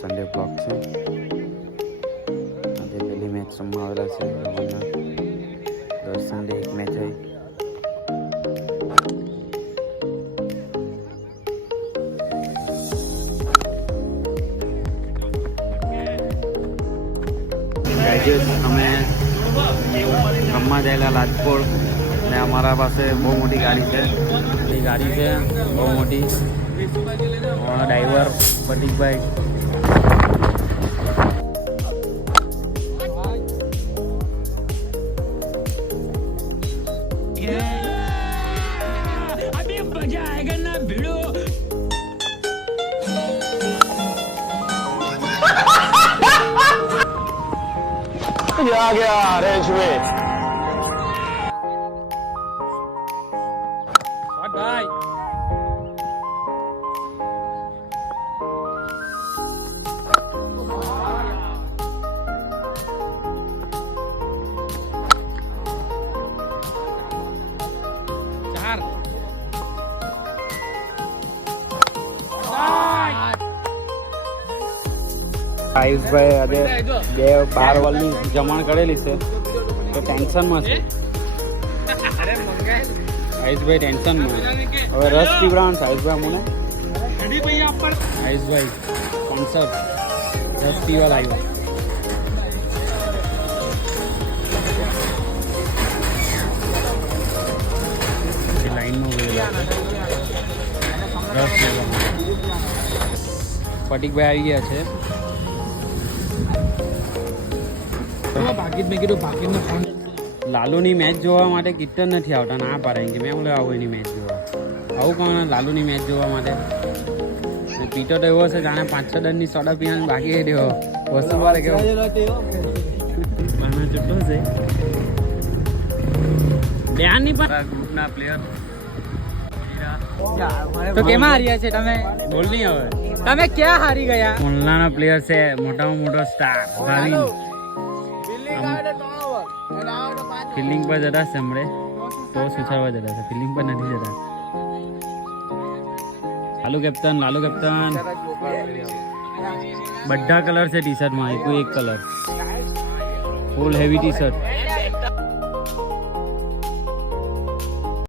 Sunday blog છે. આજે પહેલી મેચ રમવા આવેલા છે રમવાના. દર સન્ડે એક મેચ હોય. અમે રમવા ગયેલા રાજકોટ ને અમારા પાસે બહુ મોટી ગાડી છે. એ ગાડી છે બહુ મોટી. ડ્રાઈવર પ્રતિકભાઈ. आ गया रेस में भाई चार આયુષભાઈ આજે 12 વારની જમણ કરેલી છે તો ટેન્શનમાં છે. આયુષભાઈ ટેન્શનમાં. હવે રસ પીવડાવવાનું છે આયુષભાઈ મને. આયુષભાઈ કોન્સર્ટ રસ પીવા લાવ્યો. લાઈનમાં ગયેલા રસ પીવા. પટીકભાઈ આવી ગયા છે. લાલુની મેચ જોવા માટે કીર્તન નથી આવતા. ના પાડે કે મેં બોલે આવું એની મેચ જોવા. આવું કોણ લાલુની મેચ જોવા માટે? પીટો તો એવો છે જાણે 5-6 દંડની સોડા પીવાનું બાકી રહી દેવો. વસુલ વાળે કેવો ચૂંટો છે ધ્યાનની પણ ગ્રુપના પ્લેયર. તો કેમાં હાર્યા છે તમે? બોલ નહીં હવે. તમે ક્યાં હારી ગયા? મોલ્લાના પ્લેયર છે મોટામાં મોટો સ્ટાર ભાવિન. ફિલ્ડિંગ પર જતા છે હમણે તો સુછાડવા જતા છે. ફિલ્ડિંગ પર નથી જતા. લાલુ કેપ્ટન બધા કલર છે ટી શર્ટમાં. કોઈ એક કલર ફૂલ હેવી ટી શર્ટ.